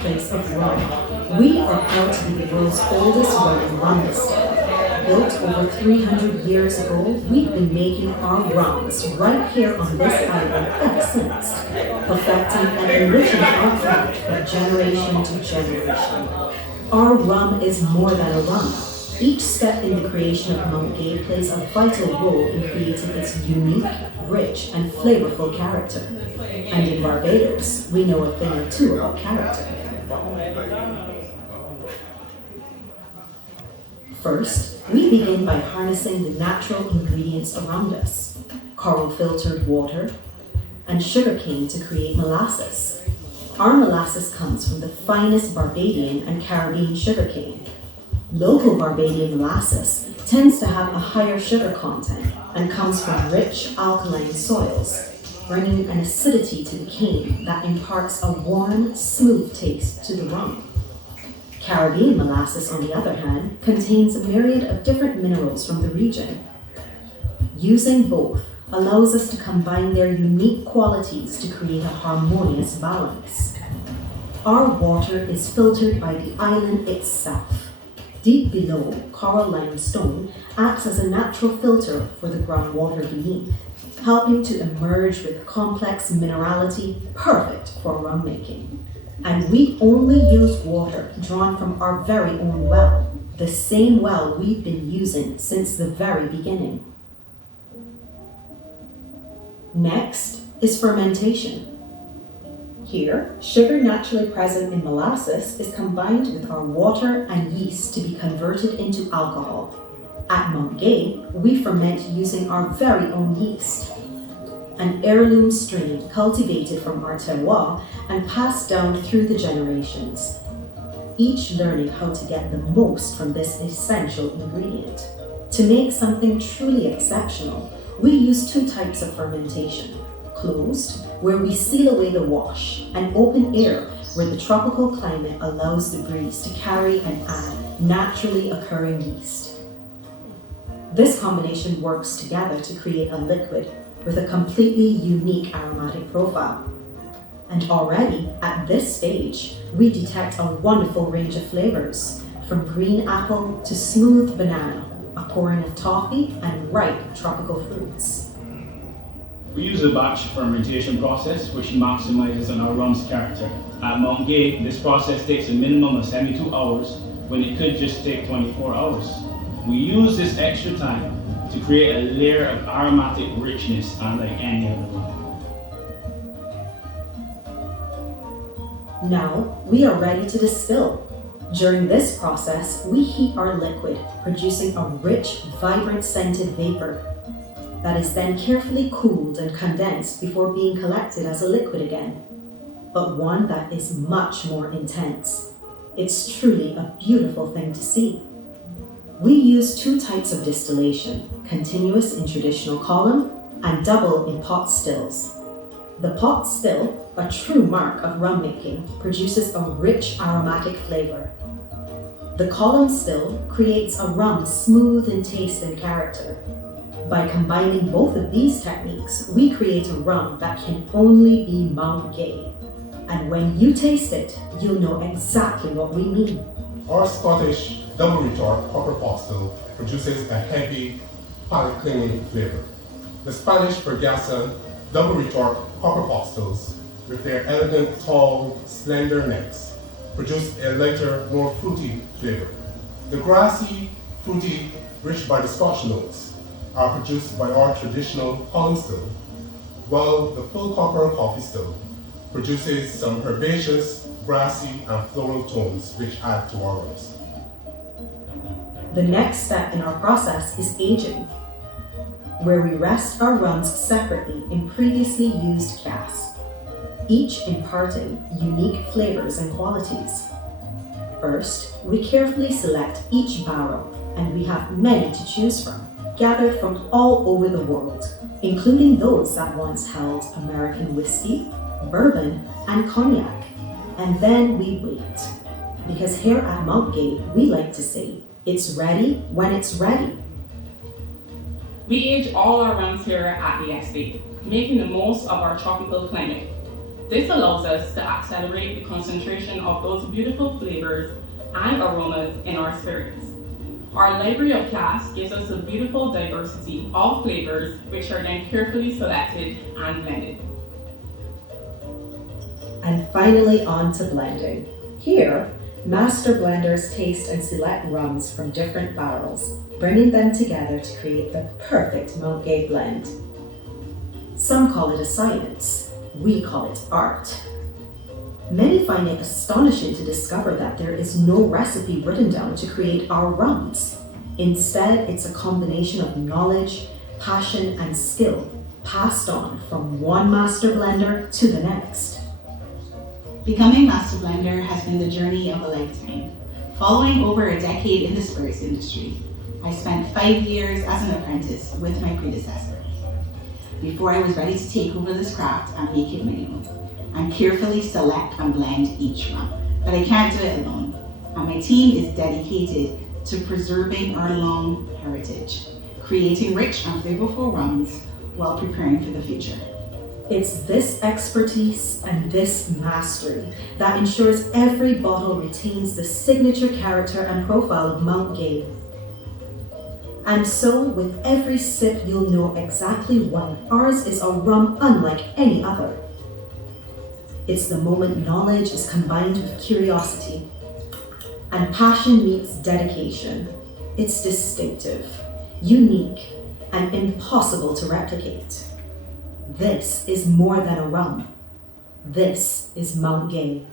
birthplace of rum, we are proud to be the world's oldest rum distillery. Built over 300 years ago, we've been making our rums right here on this island ever since, perfecting and enriching our craft from generation to generation. Our rum is more than a rum. Each step in the creation of Mount Gay plays a vital role in creating its unique, rich, and flavorful character. And in Barbados, we know a thing or two about character. First, we begin by harnessing the natural ingredients around us, coral filtered water, and sugarcane to create molasses. Our molasses comes from the finest Barbadian and Caribbean sugarcane. Local Barbadian molasses tends to have a higher sugar content and comes from rich alkaline soils, bringing an acidity to the cane that imparts a warm, smooth taste to the rum. Caribbean molasses, on the other hand, contains a myriad of different minerals from the region. Using both allows us to combine their unique qualities to create a harmonious balance. Our water is filtered by the island itself. Deep below, coral limestone acts as a natural filter for the groundwater beneath, helping to emerge with complex minerality perfect for rum making. And we only use water drawn from our very own well, the same well we've been using since the very beginning. Next is fermentation. Here, sugar naturally present in molasses is combined with our water and yeast to be converted into alcohol. At Mount Gay, we ferment using our very own yeast, an heirloom strain cultivated from our terroir and passed down through the generations, each learning how to get the most from this essential ingredient. To make something truly exceptional, we use two types of fermentation: closed, where we seal away the wash, and open air, where the tropical climate allows the breeze to carry and add naturally occurring yeast. This combination works together to create a liquid with a completely unique aromatic profile. And already, at this stage, we detect a wonderful range of flavors, from green apple to smooth banana, a pouring of toffee, and ripe tropical fruits. We use a batch fermentation process which maximizes on our rum's character. At Mount Gay, this process takes a minimum of 72 hours when it could just take 24 hours. We use this extra time to create a layer of aromatic richness unlike any other rum. Now, we are ready to distill. During this process, we heat our liquid, producing a rich, vibrant scented vapor that is then carefully cooled and condensed before being collected as a liquid again, but one that is much more intense. It's truly a beautiful thing to see. We use two types of distillation, continuous in traditional column and double in pot stills. The pot still, a true mark of rum making, produces a rich aromatic flavor. The column still creates a rum smooth in taste and character. By combining both of these techniques, we create a rum that can only be Mount Gay. And when you taste it, you'll know exactly what we mean. Our Scottish double retort copper pot still produces a heavy, palate-clinging flavor. The Spanish Vergasa double retort copper pot stills, with their elegant, tall, slender necks, produce a lighter, more fruity flavor. The grassy, fruity, rich by the Scotch notes are produced by our traditional column still, while the full copper coffee still produces some herbaceous, grassy, and floral tones which add to our rums. The next step in our process is aging, where we rest our rums separately in previously used casks, each imparting unique flavors and qualities. First, we carefully select each barrel, and we have many to choose from, gathered from all over the world, including those that once held American whiskey, bourbon, and cognac. And then we wait, because here at Mount Gay, we like to say, it's ready when it's ready. We age all our rums here at the estate, making the most of our tropical climate. This allows us to accelerate the concentration of those beautiful flavors and aromas in our spirits. Our library of glass gives us a beautiful diversity of flavors which are then carefully selected and blended. And finally on to blending. Here, master blenders taste and select rums from different barrels, bringing them together to create the perfect Mount Gay blend. Some call it a science, we call it art. Many find it astonishing to discover that there is no recipe written down to create our rums. Instead, it's a combination of knowledge, passion, and skill passed on from one master blender to the next. Becoming master blender has been the journey of a lifetime. Following over a decade in the spirits industry, I spent 5 years as an apprentice with my predecessor before I was ready to take over this craft and make it my own. And carefully select and blend each rum. But I can't do it alone. And my team is dedicated to preserving our long heritage, creating rich and flavorful rums while preparing for the future. It's this expertise and this mastery that ensures every bottle retains the signature character and profile of Mount Gay. And so, with every sip, you'll know exactly why ours is a rum unlike any other. It's the moment knowledge is combined with curiosity, and passion meets dedication. It's distinctive, unique, and impossible to replicate. This is more than a rum. This is Mount Gay.